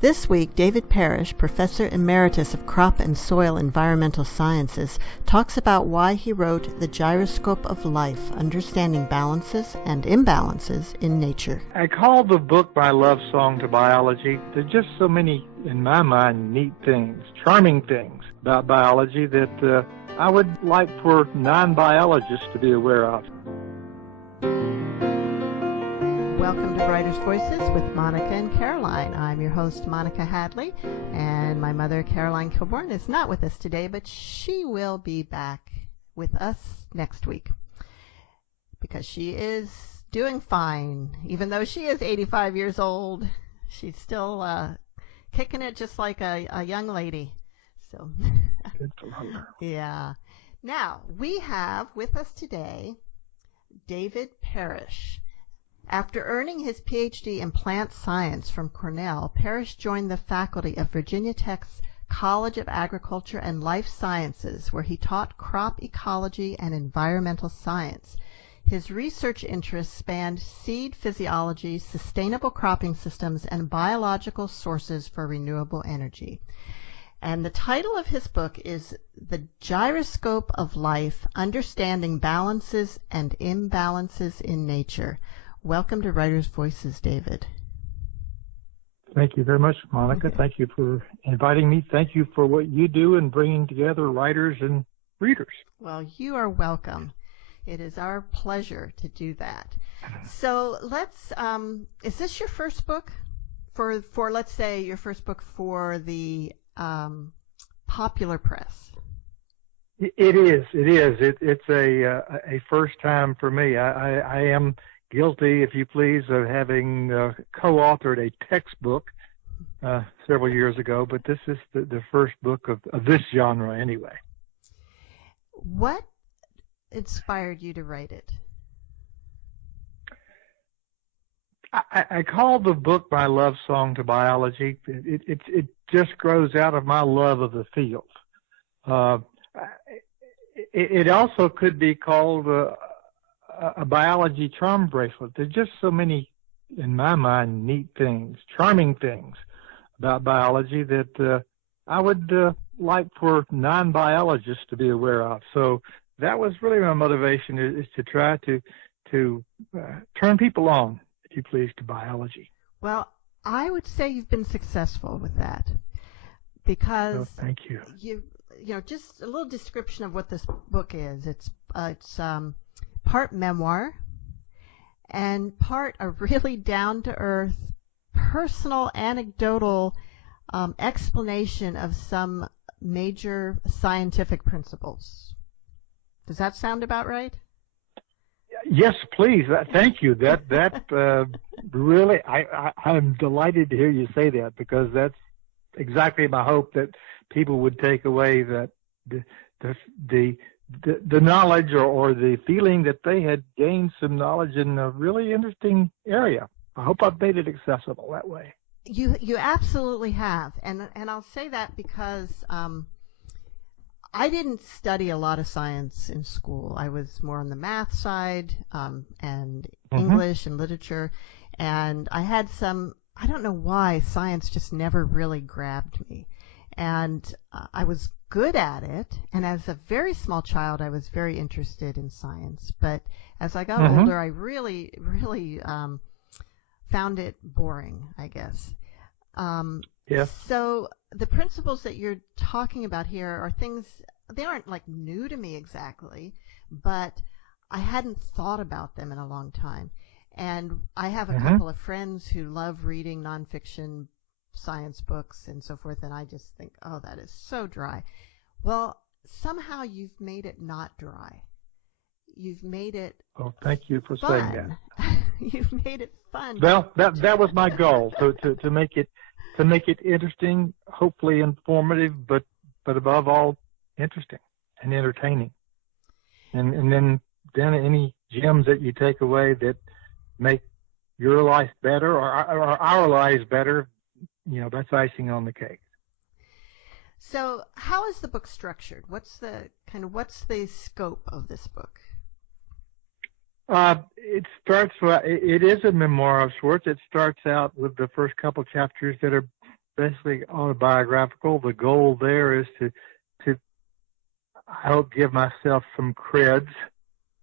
This week, David Parrish, Professor Emeritus of Crop and Soil Environmental Sciences, talks about why he wrote The Gyroscope of Life, Understanding Balances and Imbalances in Nature. I call the book my love song to biology. There are just so many, in my mind, neat things, charming things about biology that I would like for non-biologists to be aware of. Welcome to Writers' Voices with Monica and Caroline. I'm your host, Monica Hadley, and my mother, Caroline Kilborn, is not with us today, but she will be back with us next week because she is doing fine. Even though she is 85 years old, she's still kicking it just like a young lady. So, Good for her. Yeah. Now, we have with us today David Parrish. After earning his Ph.D. in plant science from Cornell, Parrish joined the faculty of Virginia Tech's College of Agriculture and Life Sciences, where he taught crop ecology and environmental science. His research interests spanned seed physiology, sustainable cropping systems, and biological sources for renewable energy. And the title of his book is The Gyroscope of Life, Understanding Balances and Imbalances in Nature. Welcome to Writers' Voices, David. Thank you very much, Monica. Thank you for inviting me. Thank you for what you do in bringing together writers and readers. Well, you are welcome. It is our pleasure to do that. So let's, is this your first book? For let's say, your first book for the popular press? It is. It's a first time for me. I am guilty, if you please, of having co-authored a textbook several years ago, but this is the first book of this genre anyway. What inspired you to write it? I call the book my love song to biology. It just grows out of my love of the field. It also could be called a biology charm bracelet. There's just so many, in my mind, neat things, charming things about biology that I would like for non-biologists to be aware of. So that was really my motivation, is to try to turn people on, if you please, to biology. Well, I would say you've been successful with that because thank you. You know, just a little description of what this book is. It's part memoir and part a really down-to-earth, personal, anecdotal explanation of some major scientific principles. Does that sound about right? Yes, please. Thank you. That really, I'm delighted to hear you say that, because that's exactly my hope, that people would take away that the knowledge or the feeling that they had gained some knowledge in a really interesting area. I hope I've made it accessible that way. You absolutely have, and I'll say that because I didn't study a lot of science in school. I was more on the math side and English and literature, and I had some, I don't know why, science just never really grabbed me. And I was good at it, and as a very small child, I was very interested in science. But as I got older, I really found it boring, I guess. So the principles that you're talking about here are things, they aren't like new to me exactly, but I hadn't thought about them in a long time. And I have a couple of friends who love reading nonfiction science books and so forth, and I just think, oh, that is so dry. Well, somehow you've made it not dry. You've made it Oh, thank you for fun. saying that. You've made it fun. Well, that was my goal, to make it interesting, hopefully informative, but above all, interesting and entertaining. And then any gems that you take away that make your life better or our lives better, you know, that's icing on the cake. So how is the book structured? What's the scope of this book? It is a memoir of sorts. It starts out with the first couple chapters that are basically autobiographical. The goal there is to I hope give myself some creds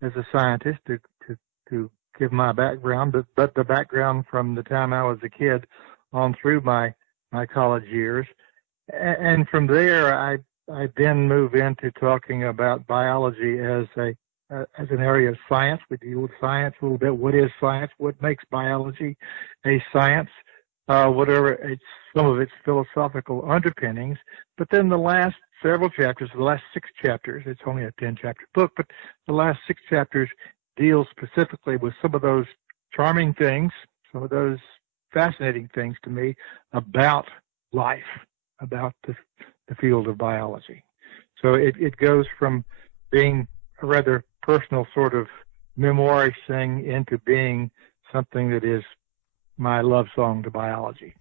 as a scientist to give my background, but the background from the time I was a kid on through my college years, and from there I then move into talking about biology as an area of science. We deal with science a little bit. What is science? What makes biology a science? Whatever some of its philosophical underpinnings. But then the last several chapters, the last 6 chapters, it's only a 10-chapter book, but the last 6 chapters deal specifically with some of those charming things, some of those fascinating things to me about life, about the field of biology. So it goes from being a rather personal sort of memoirish thing into being something that is my love song to biology.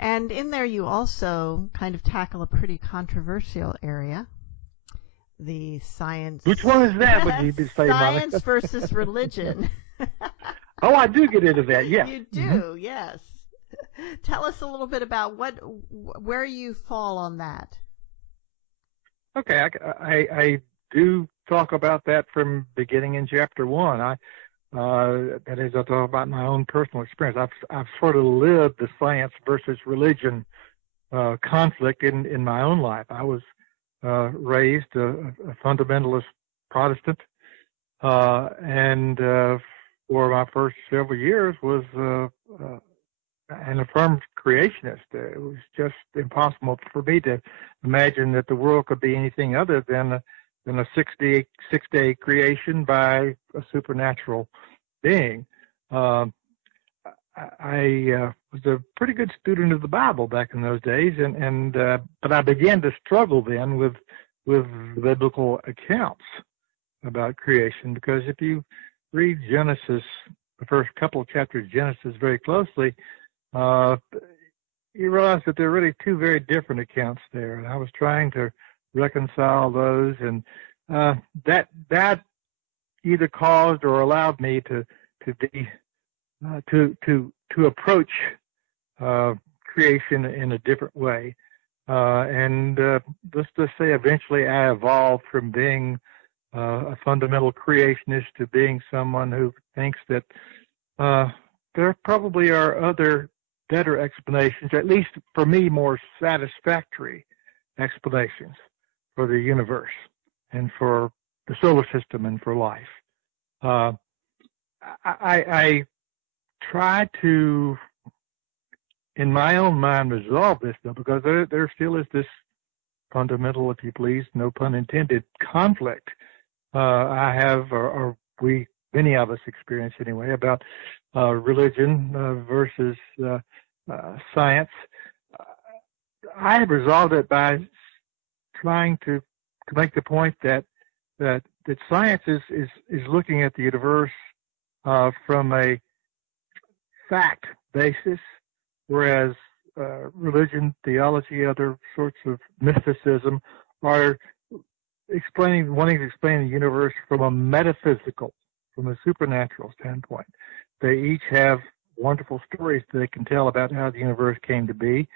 And in there you also kind of tackle a pretty controversial area, the science. Which one is that, would you say, Science Monica? versus religion. Oh, I do get into that, yes. You do, yes. Tell us a little bit about where you fall on that. Okay, I do talk about that from beginning in chapter 1. That is, I talk about my own personal experience. I've sort of lived the science versus religion conflict in my own life. I was raised a fundamentalist Protestant, and for my first several years was an affirmed creationist. It was just impossible for me to imagine that the world could be anything other than a 6-day creation by a supernatural being. I was a pretty good student of the Bible back in those days, but I began to struggle then with the biblical accounts about creation, because if you read Genesis, the first couple of chapters of Genesis very closely, you realize that there are really 2 very different accounts there, and I was trying to reconcile those, and that either caused or allowed me to approach creation in a different way, and let's just say eventually I evolved from being a fundamental creationist to being someone who thinks that there probably are other better explanations, at least for me more satisfactory explanations for the universe and for the solar system and for life. I try to, in my own mind, resolve this, though, because there still is this fundamental, if you please, no pun intended, conflict I have, or many of us experience anyway, about religion versus science. I have resolved it by trying to make the point that science is looking at the universe from a fact basis, whereas religion, theology, other sorts of mysticism are wanting to explain the universe from a metaphysical, from a supernatural standpoint. They each have wonderful stories they can tell about how the universe came to be,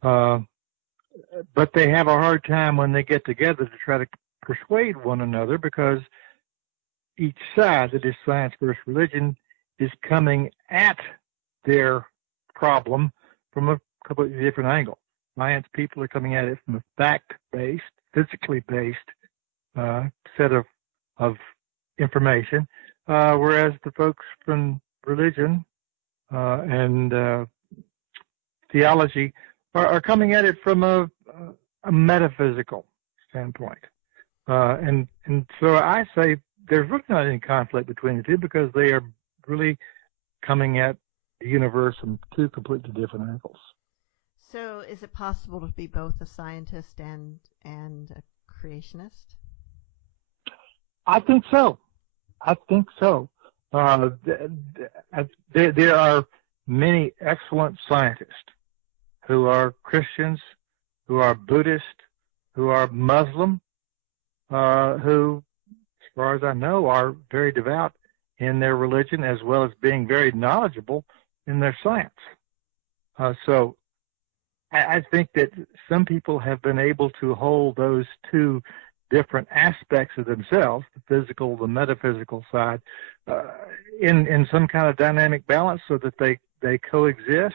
but they have a hard time when they get together to try to persuade one another, because each side, that is science versus religion, is coming at their problem from a completely different angle. Science people are coming at it from a fact-based, physically based set of information, whereas the folks from religion and theology are coming at it from a metaphysical standpoint. And so I say there's really not any conflict between the two, because they are really coming at the universe from 2 completely different angles. So is it possible to be both a scientist and a creationist? I think so. There are many excellent scientists who are Christians, who are Buddhist, who are Muslim, who, as far as I know, are very devout in their religion, as well as being very knowledgeable in their science. So I think that some people have been able to hold those two different aspects of themselves, the physical, the metaphysical side, in some kind of dynamic balance so that they coexist.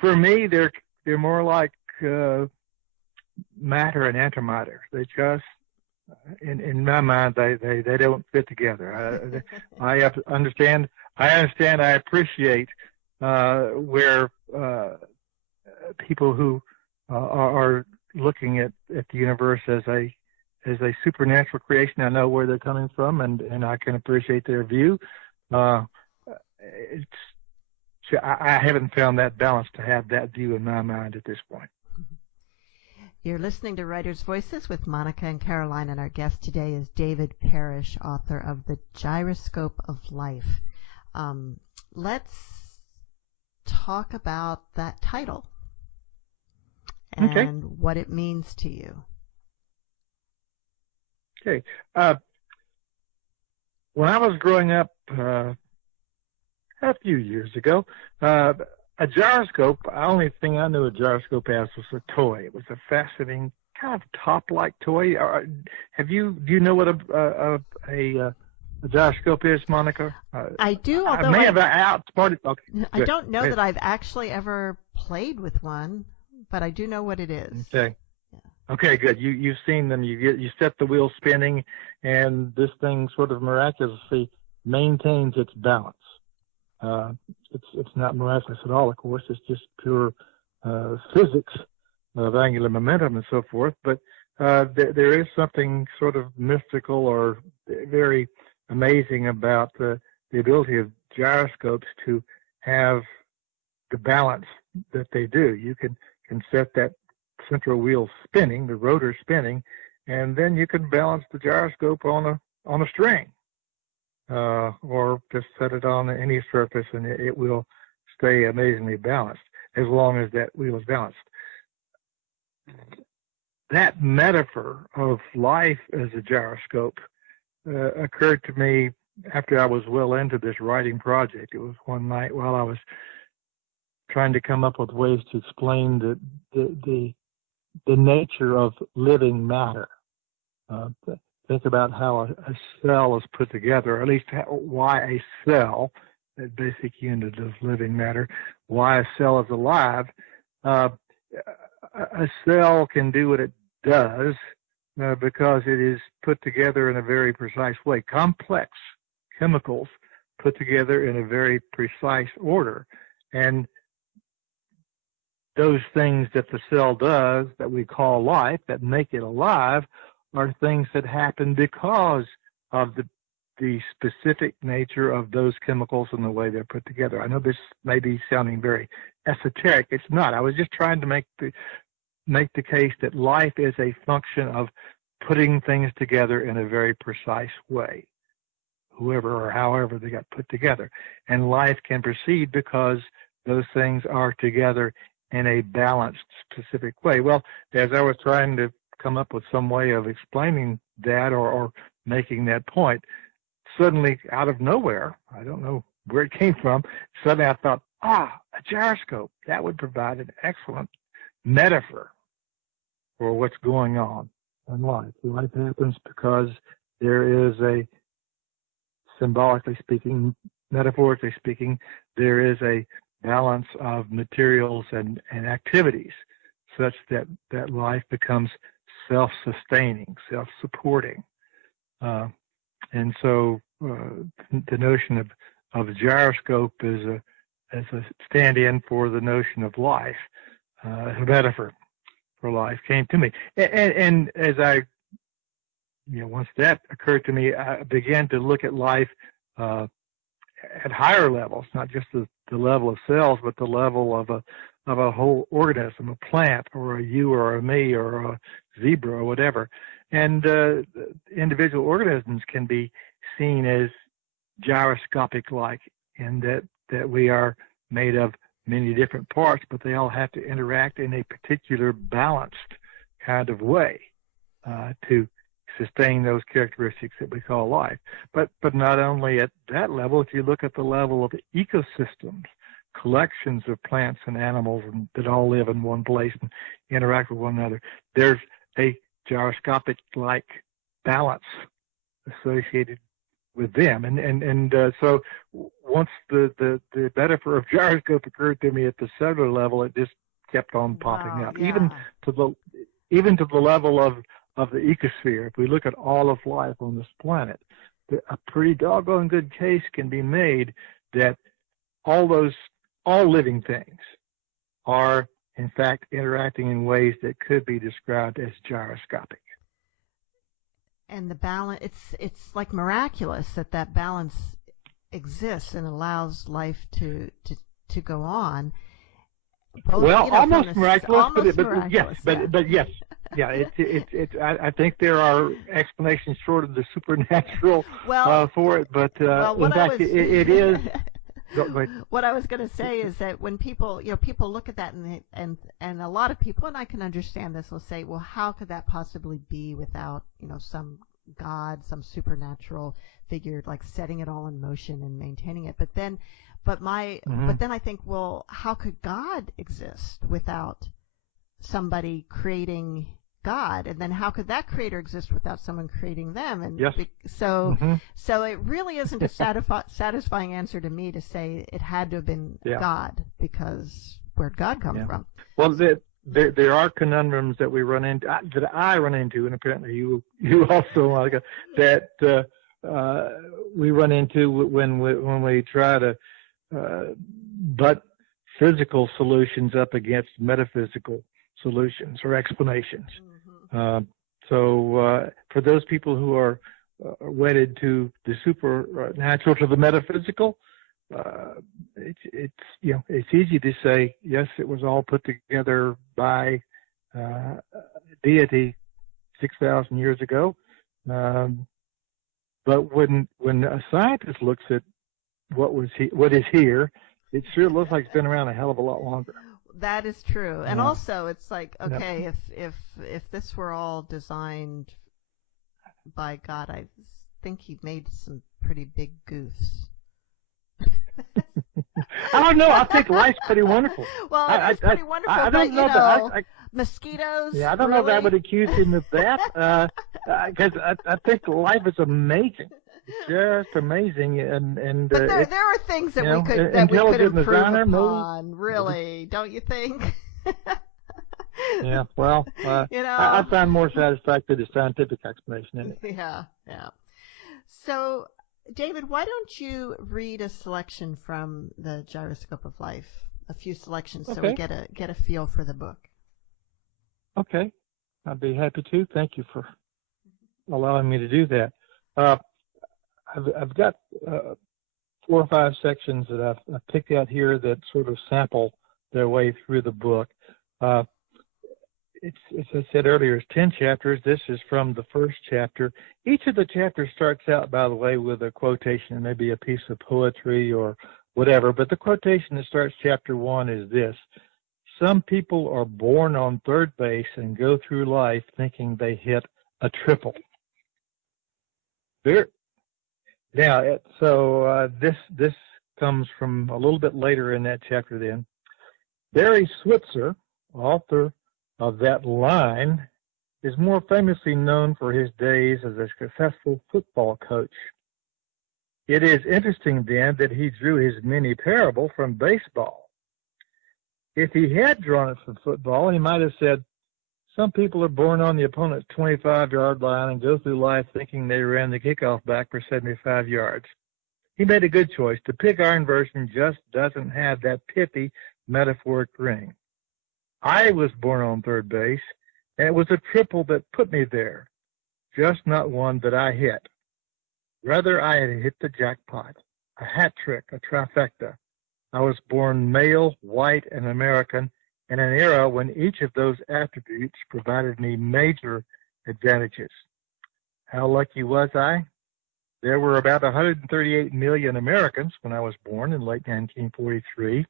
For me, they're more like matter and antimatter. They just, in my mind, they don't fit together. I understand. I appreciate where people who are looking at the universe as a supernatural creation. I know where they're coming from, and I can appreciate their view. I haven't found that balance to have that view in my mind at this point. You're listening to Writers' Voices with Monica and Caroline, and our guest today is David Parrish, author of The Gyroscope of Life. Let's talk about that title and what it means to you. Okay. When I was growing up a few years ago, a gyroscope, the only thing I knew a gyroscope as was a toy. It was a fascinating kind of top-like toy. Do you know what a gyroscope is, Monica? I do, although I may have outsmarted. Okay, I don't know that I've actually ever played with one, but I do know what it is. Okay. Okay, good. You've seen them. You set the wheel spinning, and this thing sort of miraculously maintains its balance. It's not miraculous at all, of course. It's just pure physics of angular momentum and so forth. But there is something sort of mystical or very amazing about the ability of gyroscopes to have the balance that they do. You can set that central wheel spinning, the rotor spinning, and then you can balance the gyroscope on a string, or just set it on any surface, and it will stay amazingly balanced as long as that wheel is balanced. That metaphor of life as a gyroscope occurred to me after I was well into this writing project. It was one night while I was trying to come up with ways to explain the nature of living matter. Think about how a cell is put together, or at least why a cell, that basic unit of living matter, why a cell is alive. A cell can do what it does because it is put together in a very precise way. Complex chemicals put together in a very precise order. And those things that the cell does that we call life, that make it alive, are things that happen because of the specific nature of those chemicals and the way they're put together. I know this may be sounding very esoteric. It's not. I was just trying to make the case that life is a function of putting things together in a very precise way, whoever or however they got put together. And life can proceed because those things are together in a balanced, specific way. Well, as I was trying to come up with some way of explaining that or making that point, suddenly out of nowhere, I don't know where it came from, suddenly I thought, a gyroscope, that would provide an excellent metaphor for what's going on in life. Life happens because there is a, symbolically speaking, metaphorically speaking, there is a balance of materials and activities such that life becomes self-sustaining, self-supporting. And so the notion of a gyroscope as a stand-in for the notion of life, a metaphor for life came to me. And as once that occurred to me, I began to look at life at higher levels, not just the level of cells, but the level of a whole organism, a plant or a you or a me or a zebra or whatever. And individual organisms can be seen as gyroscopic-like in that we are made of many different parts, but they all have to interact in a particular balanced kind of way to sustain those characteristics that we call life. But not only at that level, if you look at the level of ecosystems, collections of plants and animals that all live in one place and interact with one another. There's a gyroscopic-like balance associated with them. So once the metaphor of gyroscope occurred to me at the cellular level, it just kept on popping up, even to the level of the ecosphere. If we look at all of life on this planet, a pretty doggone good case can be made that all living things are in fact interacting in ways that could be described as gyroscopic. And the balance, it's like miraculous that balance exists and allows life to go on. Both, almost miraculous, miraculous, but yes. Yeah, I think there are explanations short of the supernatural for it, but in fact, it is. What I was going to say is that when people look at that and a lot of people, and I can understand this, will say, well, how could that possibly be without some God, some supernatural figure like setting it all in motion and maintaining it? But then I think, well, how could God exist without somebody creating God? And then how could that creator exist without someone creating them? And so it really isn't a satisfying answer to me to say it had to have been God, because where'd God come from? Well, there are conundrums that we run into, that I run into, and apparently you also, that we run into when we try to butt physical solutions up against metaphysical solutions or explanations. So for those people who are wedded to the supernatural, to the metaphysical, it's easy to say, yes, it was all put together by deity 6,000 years ago. But when a scientist looks at what is here, it sure looks like it's been around a hell of a lot longer. That is true. And also it's like, okay, if this were all designed by God, I think he made some pretty big goofs. I don't know. I think life's pretty wonderful. Well, it's pretty wonderful. I don't know that. Mosquitoes. Yeah, I don't know if I would accuse him of that, because I think life is amazing, just amazing, and. But there are things that we could improve upon. Really, don't you think? Yeah. Well, I find more satisfactory the scientific explanation in it. Yeah. So, David, why don't you read a selection from the Gyroscope of Life? A few selections, so we get a feel for the book. Okay, I'd be happy to. Thank you for allowing me to do that. I've got 4 or 5 sections that I've picked out here that sort of sample their way through the book. It's, as I said earlier, it's 10 chapters. This is from the first chapter. Each of the chapters starts out, by the way, with a quotation, maybe a piece of poetry or whatever. But the quotation that starts chapter 1 is this: "Some people are born on third base and go through life thinking they hit a triple." This comes from a little bit later in that chapter then. Barry Switzer, author of that line, is more famously known for his days as a successful football coach. It is interesting then that he drew his mini parable from baseball. If he had drawn it from football, he might have said, "Some people are born on the opponent's 25-yard line and go through life thinking they ran the kickoff back for 75 yards. He made a good choice. The pig iron version just doesn't have that pithy metaphoric ring. I was born on third base, and it was a triple that put me there, just not one that I hit. Rather, I had hit the jackpot, a hat trick, a trifecta. I was born male, white, and American in an era when each of those attributes provided me major advantages. How lucky was I? There were about 138 million Americans when I was born in late 1943.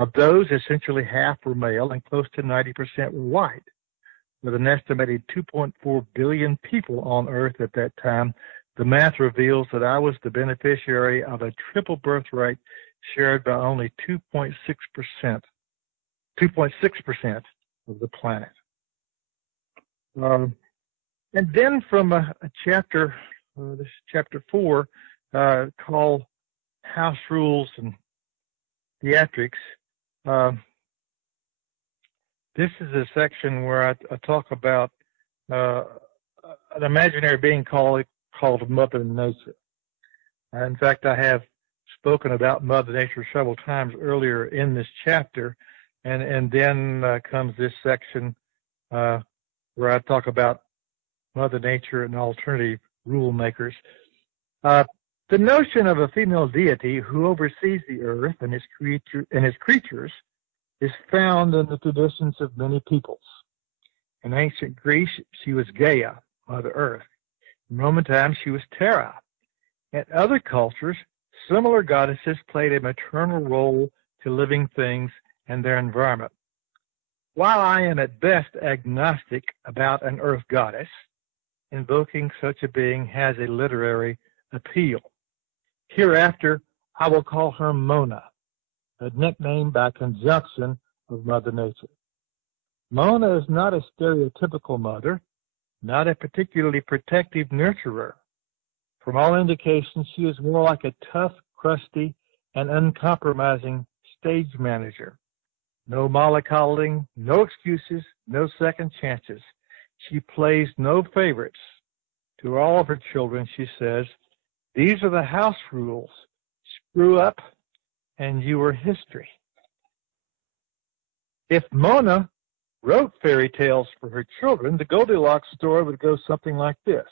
Of those, essentially half were male and close to 90% were white. With an estimated 2.4 billion people on Earth at that time, the math reveals that I was the beneficiary of a triple birthright shared by only 2.6% of the planet. And then from a chapter, this is chapter 4, called House Rules and Theatrics. This is a section where I talk about an imaginary being called Mother Nature. In fact, I have spoken about Mother Nature several times earlier in this chapter, and then comes this section where I talk about Mother Nature and alternative rule makers. The notion of a female deity who oversees the earth and its creatures is found in the traditions of many peoples. In ancient Greece, she was Gaia, Mother Earth. In Roman times, she was Terra. In other cultures, similar goddesses played a maternal role to living things and their environment. While I am at best agnostic about an earth goddess, invoking such a being has a literary appeal. Hereafter, I will call her Mona, a nickname by conjunction of Mother Nature. Mona is not a stereotypical mother, not a particularly protective nurturer. From all indications, she is more like a tough, crusty, and uncompromising stage manager. No mollycoddling, no excuses, no second chances. She plays no favorites. To all of her children, she says, "These are the house rules. Screw up, and you are history." If Mona wrote fairy tales for her children, the Goldilocks story would go something like this.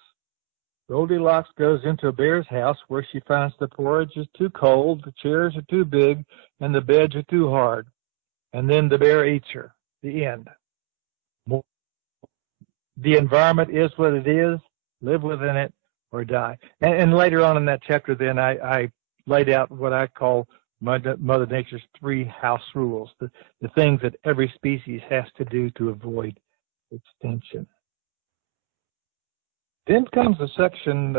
Goldilocks goes into a bear's house where she finds the porridge is too cold, the chairs are too big, and the beds are too hard. And then the bear eats her. The end. The environment is what it is. Live within it or die. And later on in that chapter, then, I laid out what I call Mother Nature's 3 house rules, the things that every species has to do to avoid extinction. Then comes a section,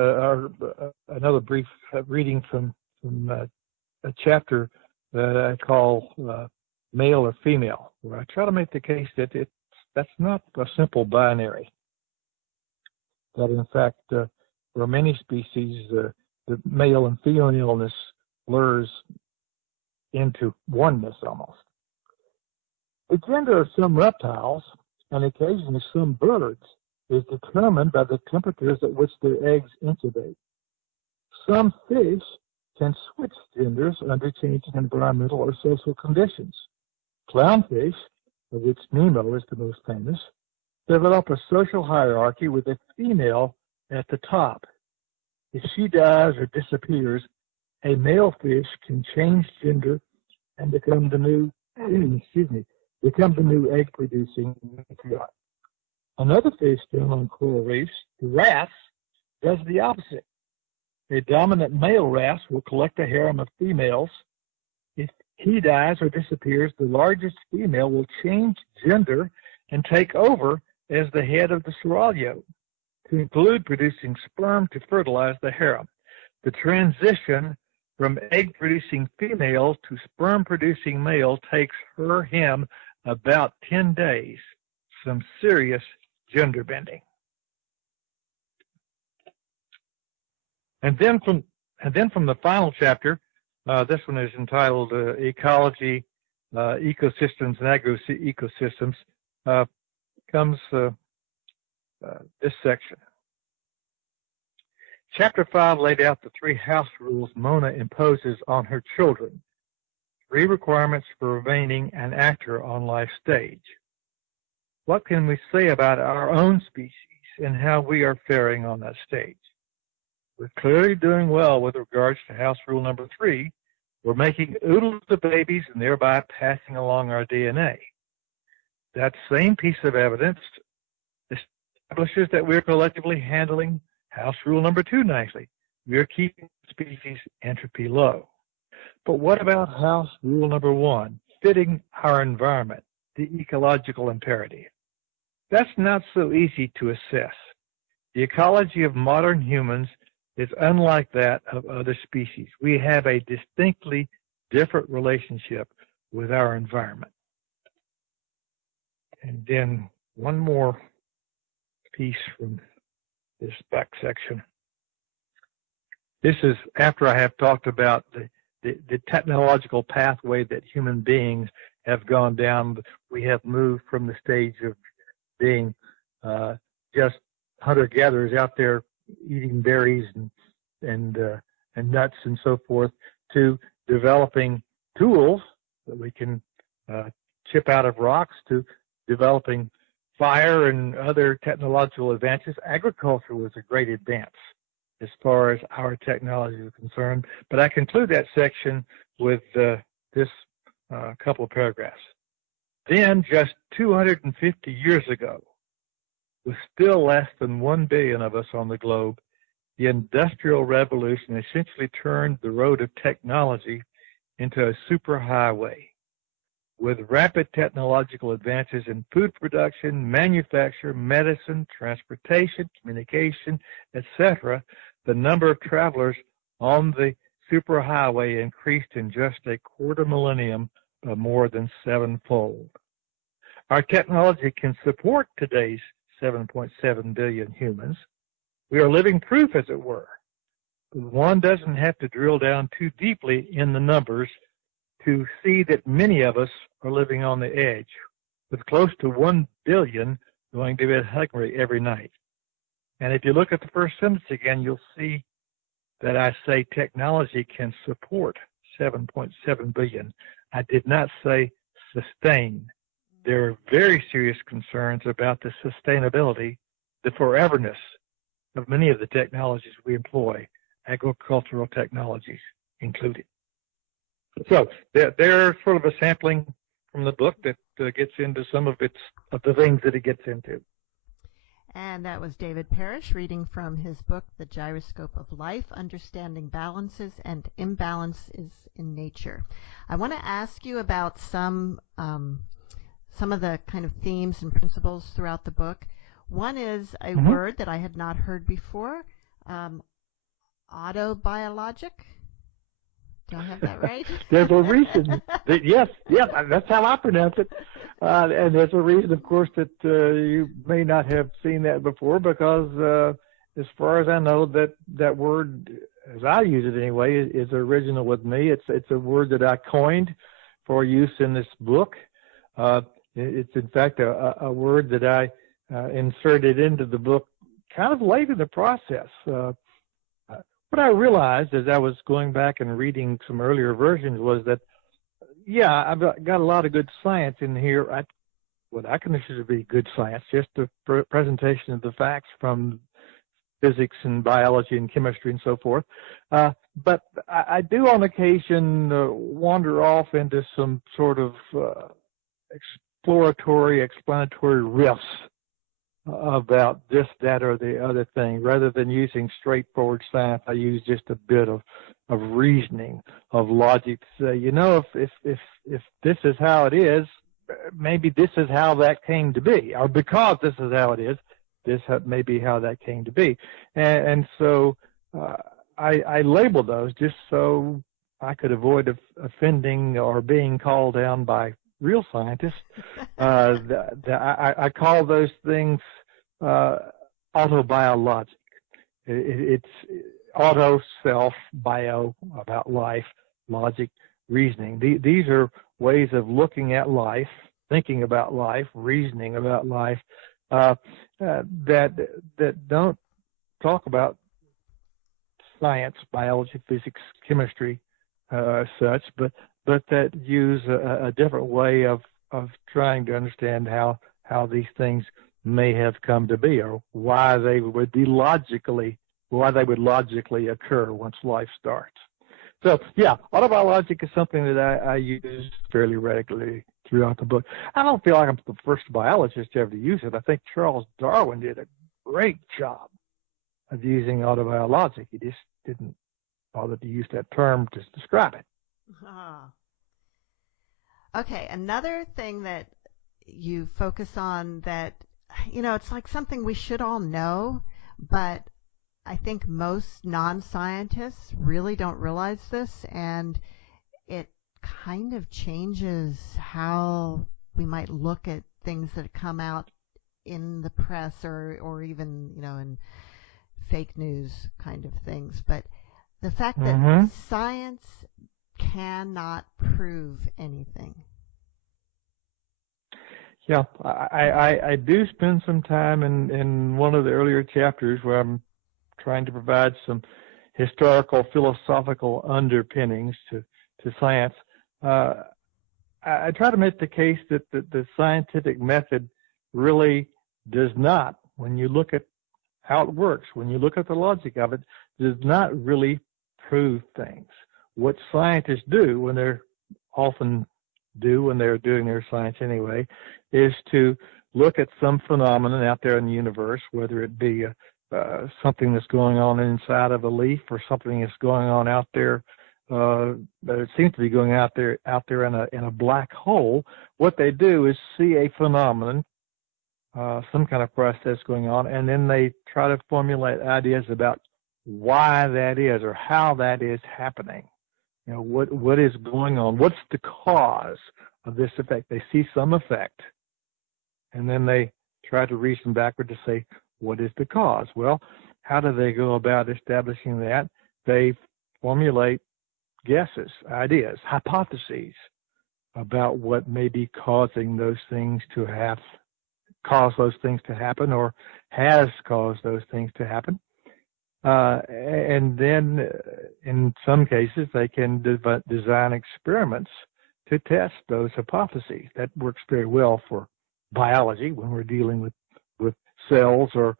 another brief reading from a chapter that I call Male or Female, where I try to make the case that that's not a simple binary. That in fact, for many species, the male and femaleness blurs into oneness almost. The gender of some reptiles, and occasionally some birds, is determined by the temperatures at which their eggs incubate. Some fish can switch genders under changing environmental or social conditions. Clownfish, of which Nemo is the most famous, develop a social hierarchy with a female at the top. If she dies or disappears, a male fish can change gender and become the new egg-producing matriarch. Another fish found on coral reefs, the wrasse, does the opposite. A dominant male wrasse will collect a harem of females. If he dies or disappears, the largest female will change gender and take over as the head of the seraglio, to include producing sperm to fertilize the harem. The transition from egg-producing female to sperm-producing male takes him about 10 days. Some serious gender bending. And then from the final chapter, this one is entitled Ecology, Ecosystems, and Agro-Ecosystems, comes this section. Chapter 5 laid out the 3 house rules Mona imposes on her children, 3 requirements for remaining an actor on life's stage. What can we say about our own species and how we are faring on that stage? We're clearly doing well with regards to house rule number 3. We're making oodles of babies and thereby passing along our DNA. That same piece of evidence establishes that we're collectively handling house rule number 2 nicely. We're keeping species entropy low. But what about house rule number 1, fitting our environment, the ecological imperative? That's not so easy to assess. The ecology of modern humans is unlike that of other species. We have a distinctly different relationship with our environment. And then one more piece from this back section. This is after I have talked about the technological pathway that human beings have gone down. We have moved from the stage of being just hunter-gatherers out there eating berries and nuts and so forth, to developing tools that we can chip out of rocks, to developing fire and other technological advances. Agriculture was a great advance as far as our technology is concerned. But I conclude that section with this couple of paragraphs. Then, just 250 years ago, with still less than 1 billion of us on the globe, the Industrial Revolution essentially turned the road of technology into a superhighway. With rapid technological advances in food production, manufacture, medicine, transportation, communication, etc., the number of travelers on the superhighway increased in just a quarter millennium by more than 7-fold. Our technology can support today's 7.7 billion humans. We are living proof, as it were. One doesn't have to drill down too deeply in the numbers to see that many of us are living on the edge, with close to 1 billion going to bed hungry every night. And if you look at the first sentence again, you'll see that I say technology can support 7.7 billion. I did not say sustain. There are very serious concerns about the sustainability, the foreverness of many of the technologies we employ, agricultural technologies included. So there's sort of a sampling from the book that gets into some of the things that it gets into. And that was David Parrish reading from his book, The Gyroscope of Life, Understanding Balances and Imbalances in Nature. I want to ask you about some of the kind of themes and principles throughout the book. One is a word that I had not heard before, autobiologic. Do I have that right? There's a reason. Yes, that's how I pronounce it. And there's a reason, of course, that you may not have seen that before, because as far as I know, that word, as I use it anyway, is original with me. It's a word that I coined for use in this book. It's, in fact, a word that I inserted into the book kind of late in the process. What I realized as I was going back and reading some earlier versions was that, yeah, I've got a lot of good science in here. What I consider to be good science, just a presentation of the facts from physics and biology and chemistry and so forth. But I do on occasion wander off into some sort of exploratory, explanatory riffs about this, that, or the other thing. Rather than using straightforward science, I use just a bit of reasoning, of logic to say, if this is how it is, maybe this is how that came to be, or because this is how it is, this may be how that came to be. And so I label those just so I could avoid offending or being called down by real scientists. I call those things autobiologic. It's auto, self, bio, about life, logic, reasoning. These are ways of looking at life, thinking about life, reasoning about life, that don't talk about science, biology, physics, chemistry, such, but that use a different way of trying to understand how these things may have come to be, or why they would logically occur once life starts. So, yeah, autobiologic is something that I use fairly regularly throughout the book. I don't feel like I'm the first biologist to ever use it. I think Charles Darwin did a great job of using autobiologic. He just didn't bother to use that term to describe it. Okay, another thing that you focus on that, it's like something we should all know, but I think most non-scientists really don't realize this, and it kind of changes how we might look at things that come out in the press or even, in fake news kind of things. But the fact that science cannot prove anything. Yeah, I do spend some time in one of the earlier chapters where I'm trying to provide some historical, philosophical underpinnings to science. I try to make the case that the scientific method really does not, when you look at how it works, when you look at the logic of it, does not really prove things. What scientists do when they're doing their science anyway, is to look at some phenomenon out there in the universe, whether it be something that's going on inside of a leaf or something that's going on out there that it seems to be going out there in a black hole. What they do is see a phenomenon, some kind of process going on, and then they try to formulate ideas about why that is or how that is happening. What is going on? What's the cause of this effect? They see some effect, and then they try to reason backward to say, what is the cause? Well, how do they go about establishing that? They formulate guesses, ideas, hypotheses about what may be causing those things to happen or has caused those things to happen. And then in some cases, they can design experiments to test those hypotheses. That works very well for biology when we're dealing with cells or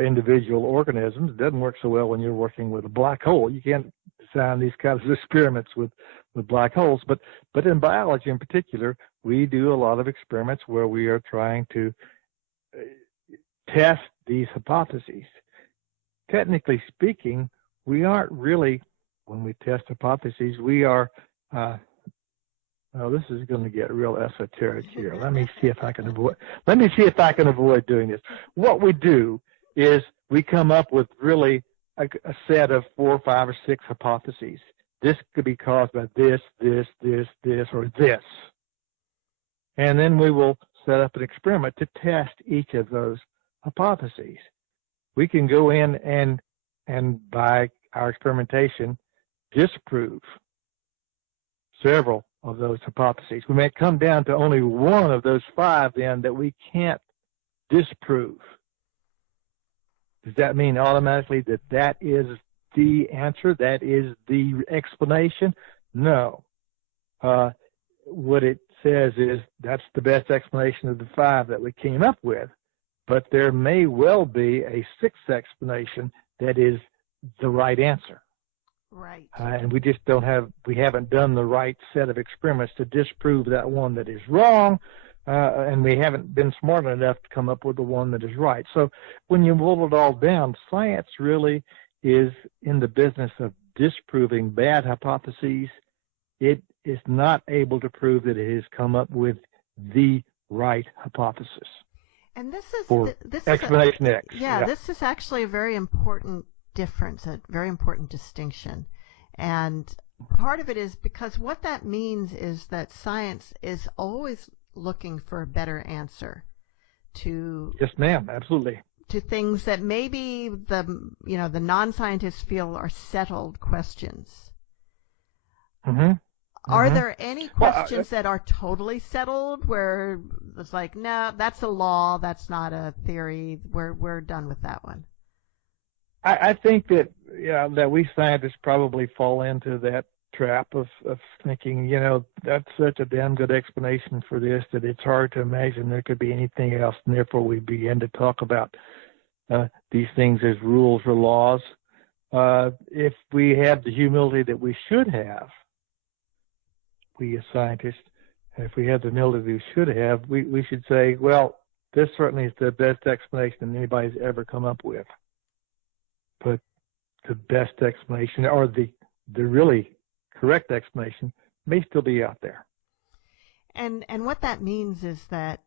individual organisms. It doesn't work so well when you're working with a black hole. You can't design these kinds of experiments with black holes. But in biology in particular, we do a lot of experiments where we are trying to test these hypotheses. Technically speaking, we aren't really, when we test hypotheses, we are, this is going to get real esoteric here. Let me see if I can avoid doing this. What we do is we come up with really a set of 4, 5, or 6 hypotheses. This could be caused by this, or this. And then we will set up an experiment to test each of those hypotheses. We can go in and by our experimentation disprove several of those hypotheses. We may come down to only one of those 5 then that we can't disprove. Does that mean automatically that is the answer? That is the explanation? No. What it says is that's the best explanation of the 5 that we came up with. But there may well be a 6th explanation that is the right answer. Right. And we haven't done the right set of experiments to disprove that one that is wrong, and we haven't been smart enough to come up with the one that is right. So when you boil it all down, science really is in the business of disproving bad hypotheses. It is not able to prove that it has come up with the right hypothesis. And this is explanation X. Yeah, this is actually a very important difference, a very important distinction. And part of it is because what that means is that science is always looking for a better answer to Yes, ma'am, absolutely. To things that maybe the non-scientists feel are settled questions. Mm-hmm. Are there any questions that are totally settled where it's like, no, that's a law, that's not a theory, we're done with that one? I think that we scientists probably fall into that trap of thinking, that's such a damn good explanation for this that it's hard to imagine there could be anything else, and therefore we begin to talk about these things as rules or laws. If we have the humility that we should have, we as scientists, if we have the humility we should have, we should say, well, this certainly is the best explanation anybody's ever come up with. But the best explanation, or the really correct explanation, may still be out there. And what that means is that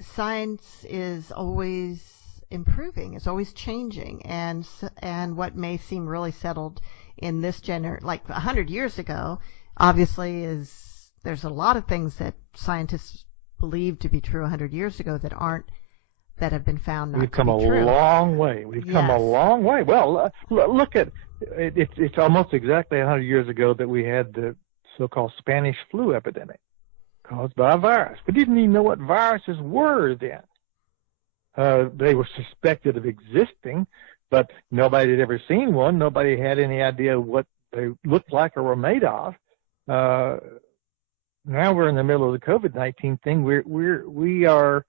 science is always improving. It's always changing, and what may seem really settled in this like 100 years ago, obviously there's a lot of things that scientists believed to be true 100 years ago that have been found not to be true. We've come a long way. We've come a long way. Well, look at it. It's almost exactly 100 years ago that we had the so-called Spanish flu epidemic caused by a virus. We didn't even know what viruses were then. They were suspected of existing, but nobody had ever seen one. Nobody had any idea what they looked like or were made of. Now we're in the middle of the COVID-19 thing. We are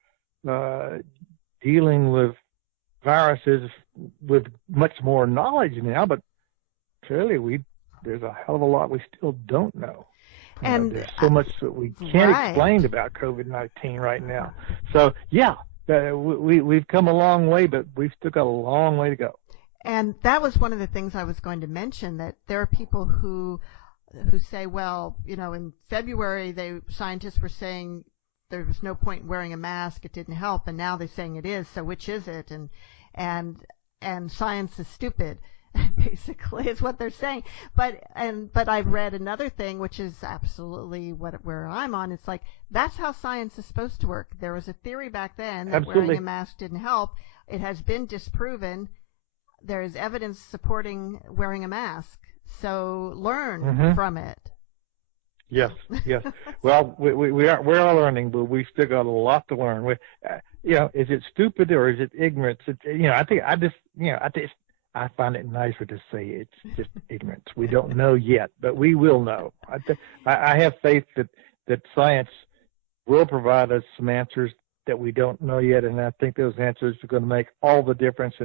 dealing with viruses with much more knowledge now, but clearly there's a hell of a lot we still don't know. And there's so much that we can't explain about COVID-19 right now. So yeah, we've come a long way, but we've still got a long way to go. And that was one of the things I was going to mention, that there are people who say, well, in February scientists were saying there was no point in wearing a mask, it didn't help, and now they're saying it is, so which is it? And science is stupid, basically, is what they're saying. But I've read another thing, which is absolutely where I'm on. It's like, that's how science is supposed to work. There was a theory back then that wearing a mask didn't help. It has been disproven. There is evidence supporting wearing a mask. So learn from it. Yes. Well, we're all learning, but we still got a lot to learn. Is it stupid or is it ignorance? I find it nicer to say it's just ignorance. We don't know yet, but we will know. I have faith that science will provide us some answers that we don't know yet, and I think those answers are going to make all the difference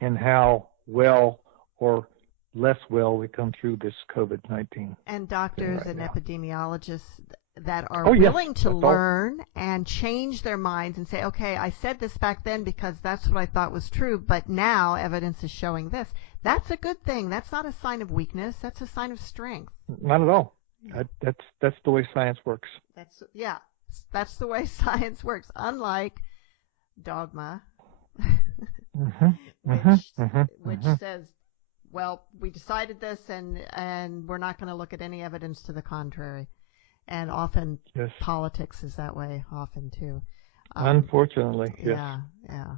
in how well or less well we come through this COVID-19. And doctors and epidemiologists that are willing to learn and change their minds and say, okay, I said this back then because that's what I thought was true, but now evidence is showing this. That's a good thing. That's not a sign of weakness. That's a sign of strength. Not at all. That's the way science works. That's the way science works, unlike dogma, which says, well, we decided this, and we're not going to look at any evidence to the contrary. And often politics is that way, often too. Unfortunately, yes. Yeah.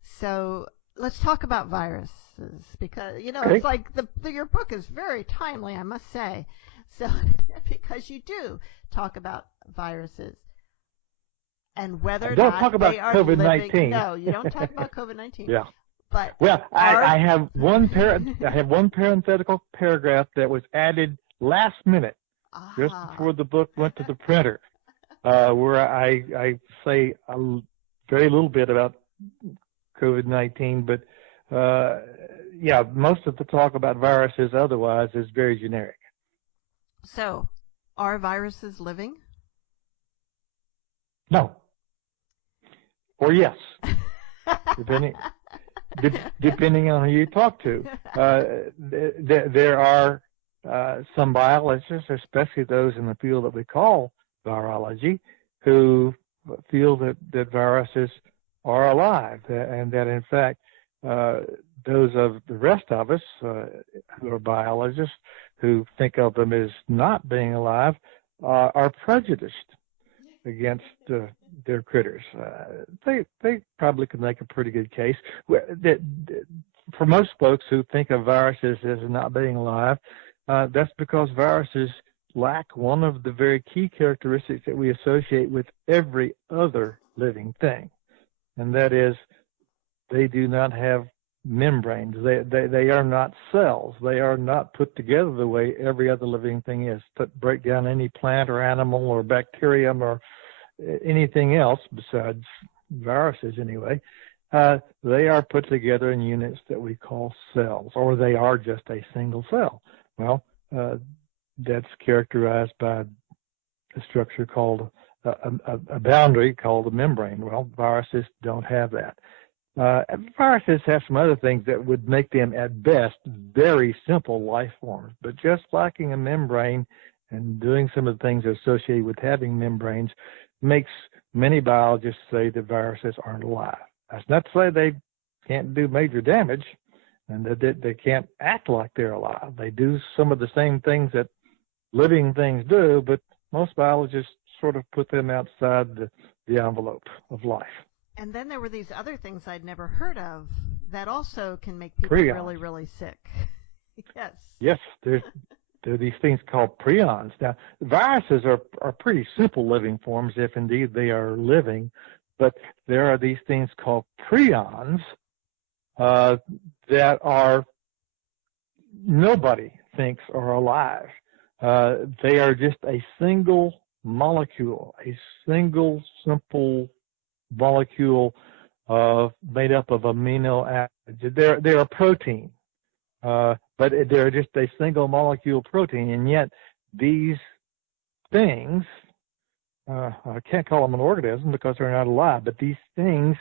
So let's talk about viruses, because it's like your book is very timely, I must say. So because you do talk about viruses and whether or not talk about they are COVID-19. No, you don't talk about COVID-19. Yeah. But I have one parenthetical paragraph that was added last minute, just before the book went to the printer, where I say a very little bit about COVID-19, but most of the talk about viruses otherwise is very generic. So, are viruses living? No. Or yes, depending on who you talk to. There are some biologists, especially those in the field that we call virology, who feel that viruses are alive, and that in fact those of the rest of us who are biologists who think of them as not being alive are prejudiced against their critters. They probably could make a pretty good case. For most folks who think of viruses as not being alive, that's because viruses lack one of the very key characteristics that we associate with every other living thing, and that is they do not have membranes. They are not cells. They are not put together the way every other living thing is. Break down any plant or animal or bacterium or anything else besides viruses anyway. They are put together in units that we call cells, or they are just a single cell. Well, that's characterized by a structure called a boundary called a membrane. Well, viruses don't have that. Viruses have some other things that would make them, at best, very simple life forms, but just lacking a membrane and doing some of the things associated with having membranes makes many biologists say that viruses aren't alive. That's not to say they can't do major damage, and that they can't act like they're alive. They do some of the same things that living things do, but most biologists sort of put them outside the envelope of life. And then there were these other things I'd never heard of that also can make people Prions. really, really sick. Yes. Yes, there are these things called prions. Now, viruses are pretty simple living forms, if indeed they are living, but there are these things called prions that are nobody thinks are alive. They are just a single molecule, a single simple molecule made up of amino acids. They're a protein, but they're just a single molecule protein, and yet these things, I can't call them an organism because they're not alive, but these things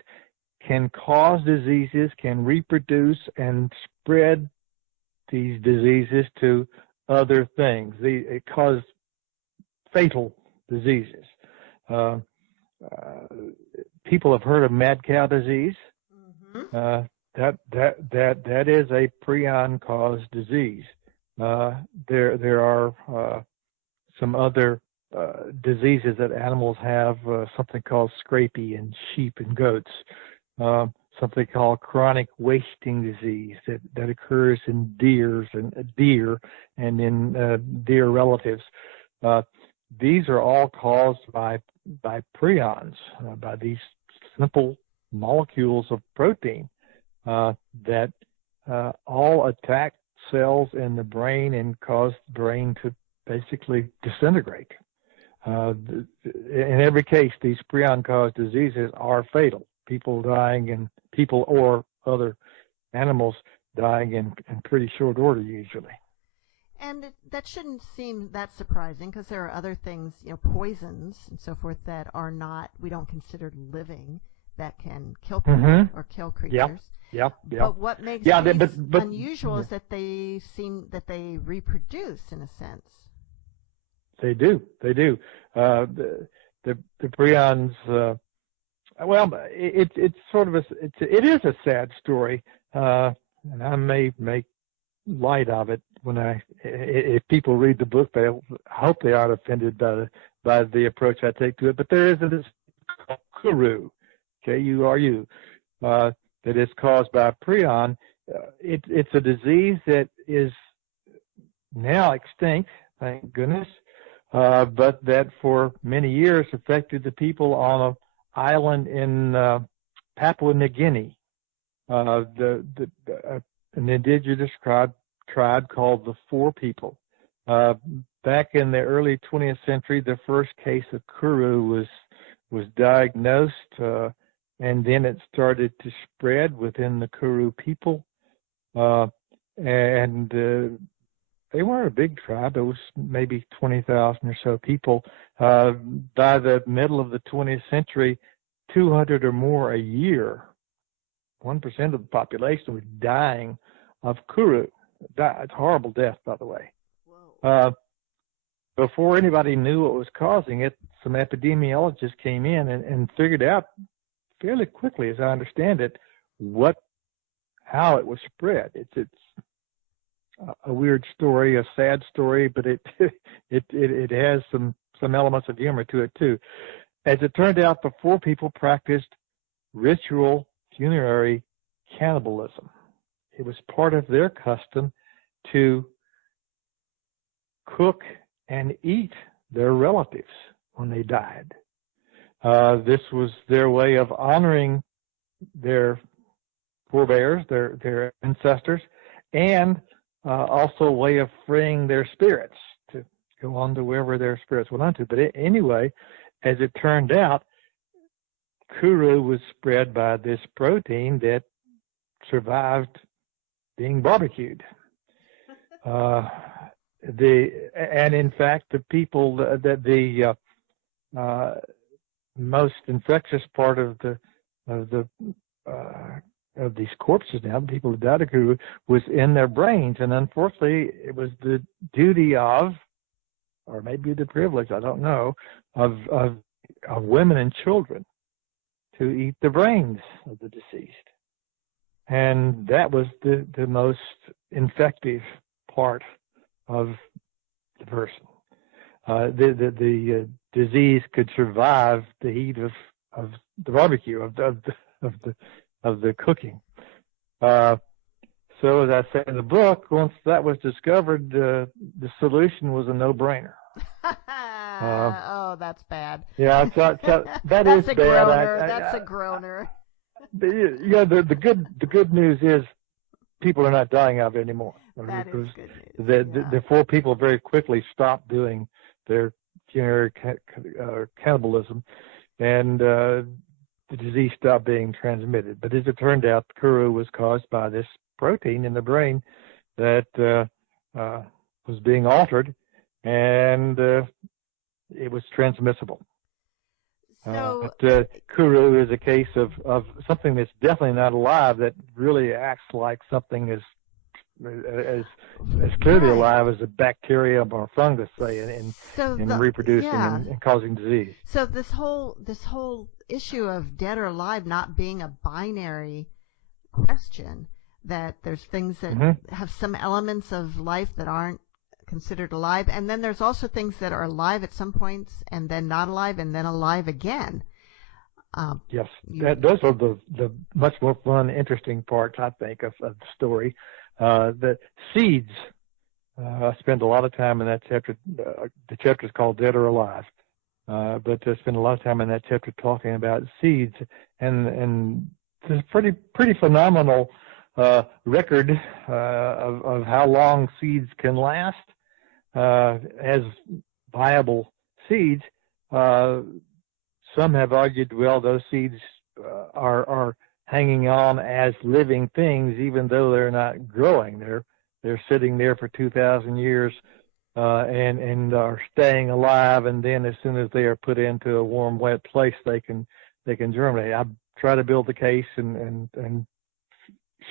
can cause diseases, can reproduce and spread these diseases to other things. It causes fatal diseases. People have heard of mad cow disease. Mm-hmm. That is a prion-caused disease. There are some other diseases that animals have, something called scrapie in sheep and goats, something called chronic wasting disease that occurs in deer and in deer relatives. These are all caused by prions, by these simple molecules of protein that all attack cells in the brain and cause the brain to basically disintegrate. In every case, these prion-caused diseases are fatal. People or other animals dying in pretty short order usually. And that shouldn't seem that surprising because there are other things, poisons and so forth that are not, we don't consider living, that can kill people or kill creatures. Yeah. But what makes these unusual is that they reproduce in a sense. They do. The prions. It's sort of it is a sad story, and I may make light of it if people read the book. I hope they aren't offended by the approach I take to it. But there is a disease called Kuru, Kuru, that is caused by prion. It's a disease that is now extinct, thank goodness, but that for many years affected the people on an island in Papua New Guinea. An indigenous tribe called the Four People. Back in the early 20th century, the first case of Kuru was diagnosed, and then it started to spread within the Kuru people. And they weren't a big tribe. It was maybe 20,000 or so people. By the middle of the 20th century, 200 or more a year, 1% of the population was dying of Kuru. It's a horrible death, by the way. Before anybody knew what was causing it, some epidemiologists came in and figured out fairly quickly, as I understand it, how it was spread. It's a weird story, a sad story, but it has some elements of humor to it too. As it turned out, the Four People practiced ritual funerary cannibalism. It was part of their custom to cook and eat their relatives when they died. This was their way of honoring their forebears, their ancestors, and also a way of freeing their spirits to go on to wherever their spirits went on to. But anyway, as it turned out, Kuru was spread by this protein that survived being barbecued. And in fact, the people that the most infectious part of these corpses now, the people who died of Kuru, was in their brains, and unfortunately, it was the duty of, or maybe the privilege, I don't know, of women and children to eat the brains of the deceased. and that was the most infective part of the person. The disease could survive the heat of the barbecue, of the cooking. So as I say in the book, once that was discovered, the solution was a no-brainer. Oh, that's bad. Yeah, so that that's is a bad. groaner. That's a groaner. The good news is people are not dying of it anymore. That is good news. Therefore, people very quickly stopped doing their funerary cannibalism, and the disease stopped being transmitted. But as it turned out, Kuru was caused by this protein in the brain that was being altered, and it was transmissible. So, but Kuru is a case of something that's definitely not alive that really acts like something as clearly alive as a bacterium or fungus, say, in reproducing and causing disease. So this whole issue of dead or alive not being a binary question, that there's things that have some elements of life that aren't considered alive, and then there's also things that are alive at some points and then not alive and then alive again. Yes, those are the much more fun, interesting parts, I think, of the story. The seeds, I spend a lot of time in that chapter. The chapter is called Dead or Alive, but I spend a lot of time in that chapter talking about seeds, and there's a pretty phenomenal record of how long seeds can last as viable seeds. Some have argued, well, those seeds are hanging on as living things, even though they're not growing. They're sitting there for 2,000 years and are staying alive. And then, as soon as they are put into a warm, wet place, they can germinate. I try to build the case and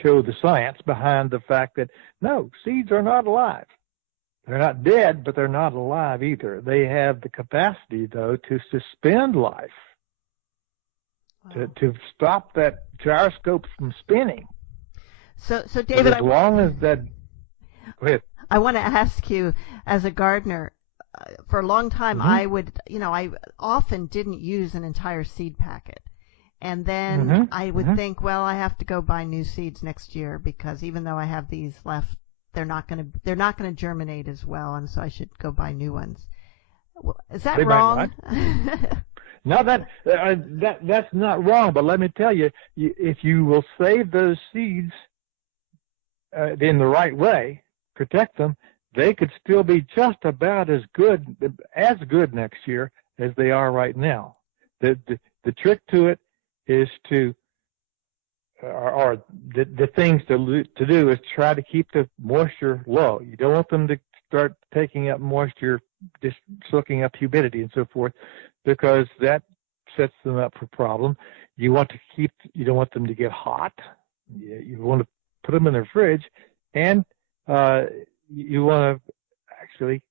show the science behind the fact that no, seeds are not alive. They're not dead, but they're not alive either. They have the capacity, though, to suspend life. To stop that gyroscope from spinning. So David, as long as that. Go ahead. I want to ask you, as a gardener, for a long time, I often didn't use an entire seed packet, and then I would think, well, I have to go buy new seeds next year because even though I have these left, they're not going to germinate as well, and so I should go buy new ones. Is that wrong? No, that's not wrong. But let me tell you, if you will save those seeds in the right way, protect them, they could still be just about as good next year as they are right now. The trick to it is to, or the things to do is try to keep the moisture low. You don't want them to start taking up moisture, just soaking up humidity and so forth, because that sets them up for problem. You don't want them to get hot. You want to put them in the fridge, and you want to actually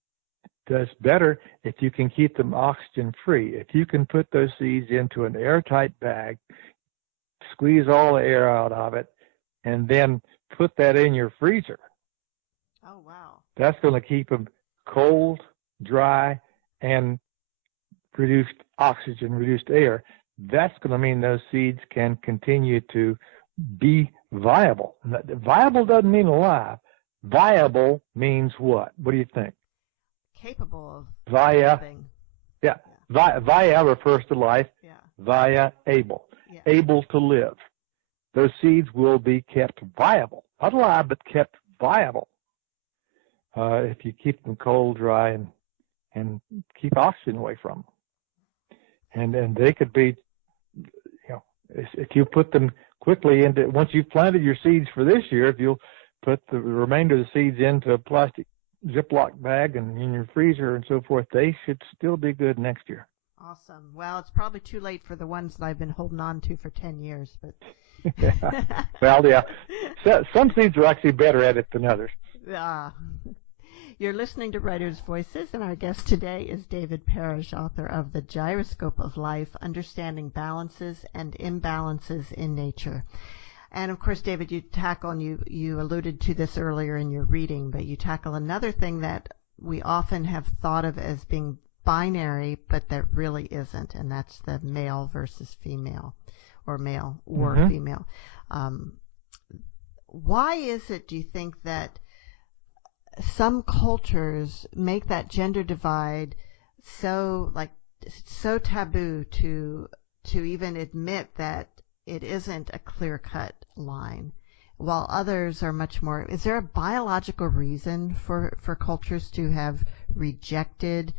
does better if you can keep them oxygen free. If you can put those seeds into an airtight bag, squeeze all the air out of it, and then put that in your freezer. Oh, wow. That's going to keep them cold, dry, and reduced oxygen, reduced air. That's going to mean those seeds can continue to be viable. Viable doesn't mean alive. Viable means what? What do you think? Capable of living. Yeah. Via refers to life. Yeah. Via able. Yeah. Able to live. Those seeds will be kept viable. Not alive, but kept viable. If you keep them cold, dry, and keep oxygen away from them. And they could be, if you put them quickly into, once you've planted your seeds for this year, if you'll put the remainder of the seeds into a plastic Ziploc bag and in your freezer and so forth, they should still be good next year. Awesome. Well, it's probably too late for the ones that I've been holding on to for 10 years, but. Yeah. Well, yeah. Some seeds are actually better at it than others. You're listening to Writers' Voices, and our guest today is David Parrish, author of The Gyroscope of Life, Understanding Balances and Imbalances in Nature. And of course, David, you tackle, and you alluded to this earlier in your reading, but you tackle another thing that we often have thought of as being binary, but that really isn't, and that's the male versus female, or male or female. Why is it, do you think, that some cultures make that gender divide so taboo to even admit that it isn't a clear-cut line, while others are much more? Is there a biological reason for cultures to have rejected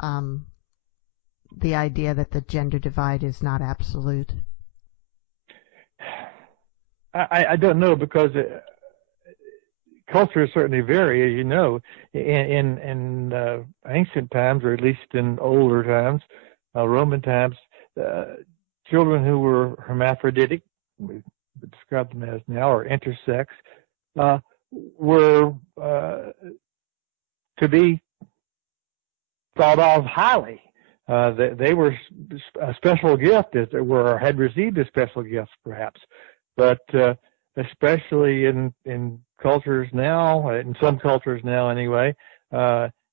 the idea that the gender divide is not absolute? I don't know, because cultures certainly vary, as you know. In ancient times, or at least in older times, Roman times, children who were hermaphroditic, we describe them as now, or intersex, were to be thought of highly. They were a special gift, as it were, or had received a special gift, perhaps. But especially in cultures now, in some cultures now anyway,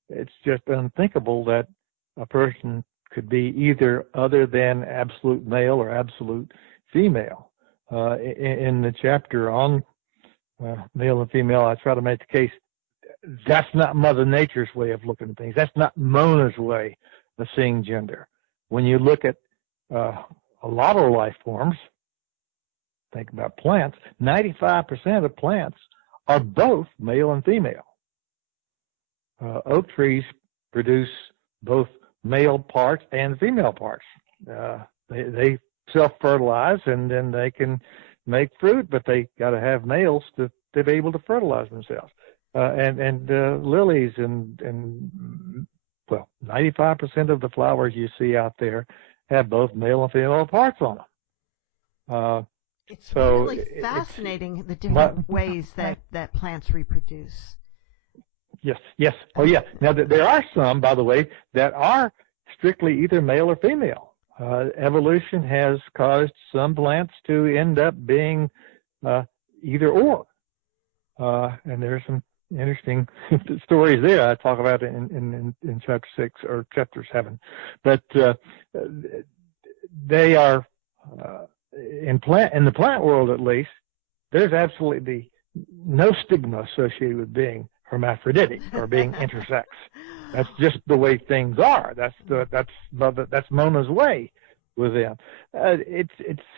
it's just unthinkable that a person could be either other than absolute male or absolute female. In the chapter on male and female, I try to make the case that's not Mother Nature's way of looking at things. That's not Mona's way of seeing gender. When you look at a lot of life forms, think about plants, 95% of plants are both male and female. Oak trees produce both male parts and female parts. They self-fertilize, and then they can make fruit, but they got to have males to be able to fertilize themselves. And lilies and 95% of the flowers you see out there have both male and female parts on them. It's really fascinating, the different ways that plants reproduce. Yes. Oh, yeah. Now, there are some, by the way, that are strictly either male or female. Evolution has caused some plants to end up being either or. And there's some interesting stories there I talk about in chapter 6 or chapter 7. But they are in the plant world, at least, there's absolutely no stigma associated with being hermaphroditic or being intersex. That's just the way things are. That's Mona's way with them. It's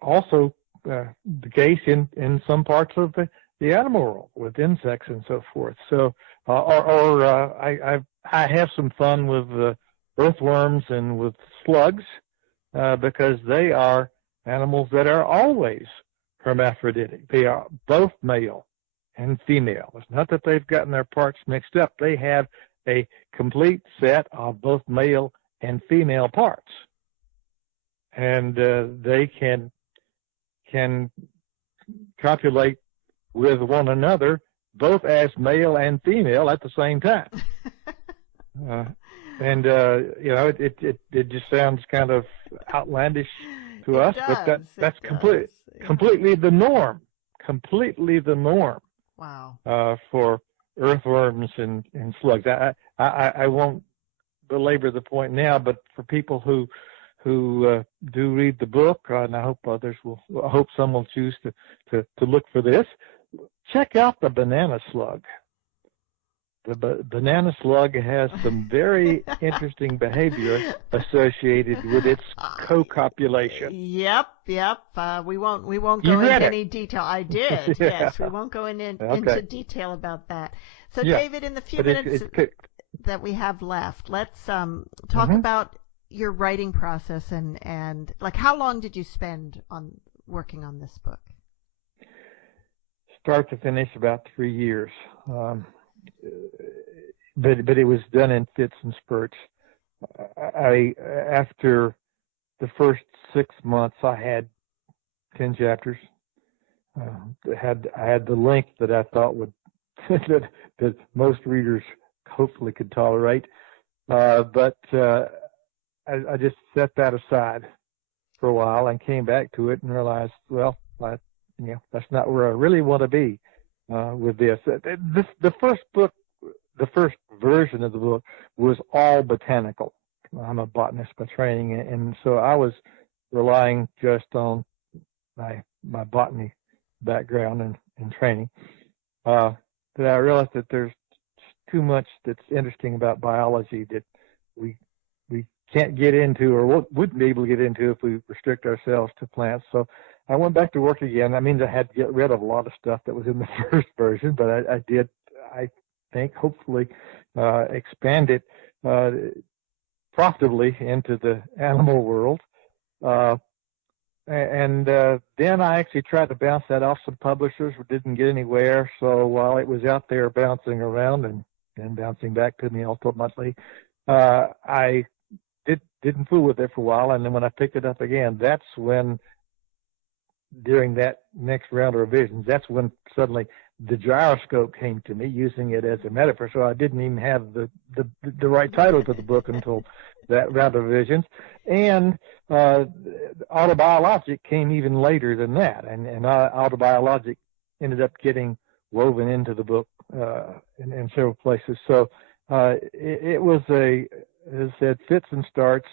also the case in some parts of the animal world with insects and so forth. So, I have some fun with earthworms and with slugs, because they are animals that are always hermaphroditic. They are both male and female. It's not that they've gotten their parts mixed up. They have a complete set of both male and female parts. And they can copulate with one another, both as male and female at the same time. It just sounds kind of outlandish to us, but that's completely the norm. Completely the norm. Wow. For earthworms and slugs. I won't belabor the point now, but for people who do read the book, and I hope some will choose to look for this. Check out the banana slug. The banana slug has some very interesting behavior associated with its co-copulation. Yep. We won't go into any detail. I did. Yes, we won't go into detail about that. So, yeah. David, in the few minutes that we have left, let's talk about your writing process and like how long did you spend on working on this book? Start to finish, about 3 years. But it was done in fits and spurts. After the first 6 months, I had 10 chapters. I had the length that I thought would that most readers hopefully could tolerate. But I just set that aside for a while and came back to it and realized, well, that's not where I really want to be with this. The first book, the first version of the book was all botanical. I'm a botanist by training, and so I was relying just on my botany background and training. But I realized that there's too much that's interesting about biology that we can't get into, or wouldn't be able to get into if we restrict ourselves to plants. So I went back to work again. That means I had to get rid of a lot of stuff that was in the first version, but I did, I think, hopefully expand it profitably into the animal world. And then I actually tried to bounce that off some publishers, but didn't get anywhere. So while it was out there bouncing around and bouncing back to me ultimately, I didn't fool with it for a while. And then when I picked it up again, that's when, during that next round of revisions, that's when suddenly the gyroscope came to me, using it as a metaphor. So I didn't even have the right title to the book until that round of revisions. And autobiologic came even later than that. And autobiologic ended up getting woven into the book in several places. So it was as I said, fits and starts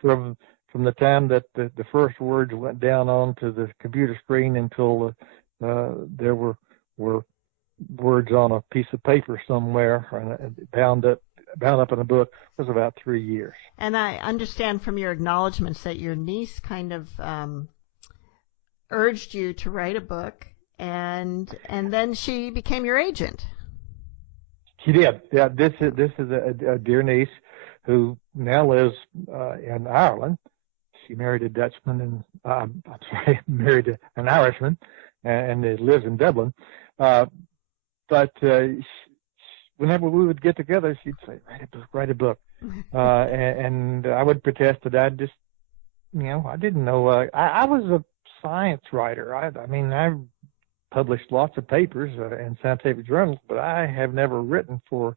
from the time that the first words went down onto the computer screen until there were words on a piece of paper somewhere and bound up in a book, was about 3 years. And I understand from your acknowledgments that your niece kind of urged you to write a book, and then she became your agent. She did. Yeah, this is a dear niece who now lives in Ireland. She married a Dutchman, and married an Irishman, and lives in Dublin. But whenever we would get together, she'd say, "Write a book," and I would protest that I just, I didn't know. I was a science writer. I published lots of papers in scientific journals, but I have never written for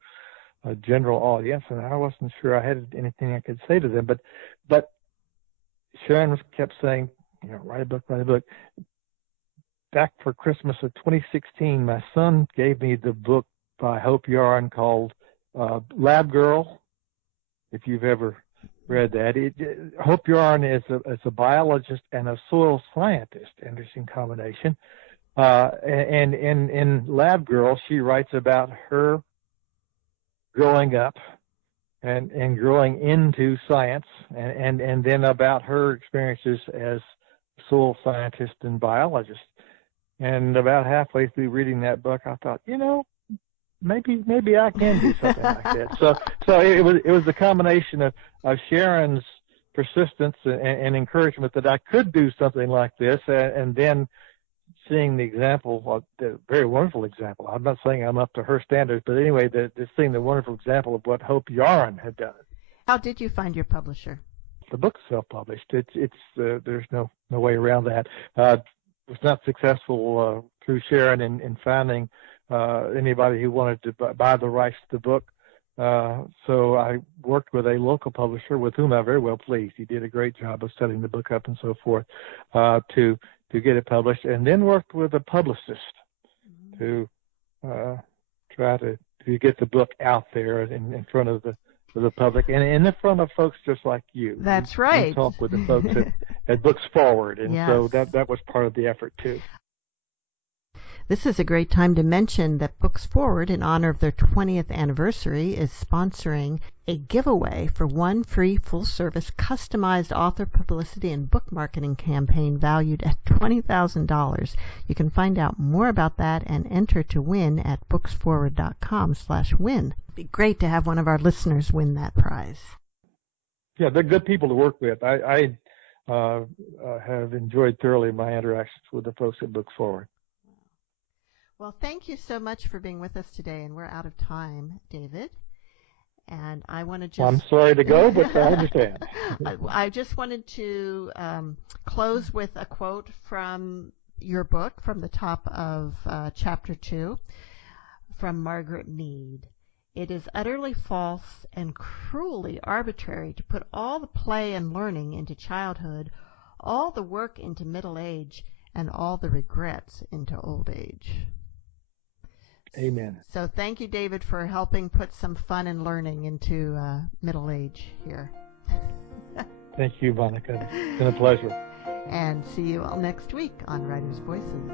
a general audience, and I wasn't sure I had anything I could say to them. But Sharon kept saying, write a book, write a book. Back for Christmas of 2016, my son gave me the book by Hope Yarn called Lab Girl, if you've ever read that. Hope Yarn is a biologist and a soil scientist, interesting combination. And in Lab Girl, she writes about her growing up and growing into science, and then about her experiences as soil scientist and biologist. And about halfway through reading that book, I thought, maybe I can do something like that. So it was a combination of Sharon's persistence and encouragement that I could do something like this, and then seeing the example, the very wonderful example. I'm not saying I'm up to her standards, but anyway, seeing the wonderful example of what Hope Yarn had done. How did you find your publisher? The book's self-published. There's no way around that. Was not successful through Sharon in finding anybody who wanted to buy the rights to the book. So I worked with a local publisher with whom I'm very well pleased. He did a great job of setting the book up and so forth to get it published, and then worked with a publicist to try to get the book out there in front of the public and in the front of folks just like you. That's right. We talk with the folks at Books Forward, and yes. So that was part of the effort too. This is a great time to mention that Books Forward, in honor of their 20th anniversary, is sponsoring a giveaway for one free full-service customized author publicity and book marketing campaign valued at $20,000. You can find out more about that and enter to win at booksforward.com/win. It'd be great to have one of our listeners win that prize. Yeah, they're good people to work with. I have enjoyed thoroughly my interactions with the folks at Books Forward. Well, thank you so much for being with us today, and we're out of time, David. And I want to just... Well, I'm sorry to go, but I understand. I just wanted to close with a quote from your book, from the top of Chapter 2, from Margaret Mead. It is utterly false and cruelly arbitrary to put all the play and learning into childhood, all the work into middle age, and all the regrets into old age. Amen. So thank you, David, for helping put some fun and learning into middle age here. Thank you, Monica. It's been a pleasure. And see you all next week on Writers' Voices.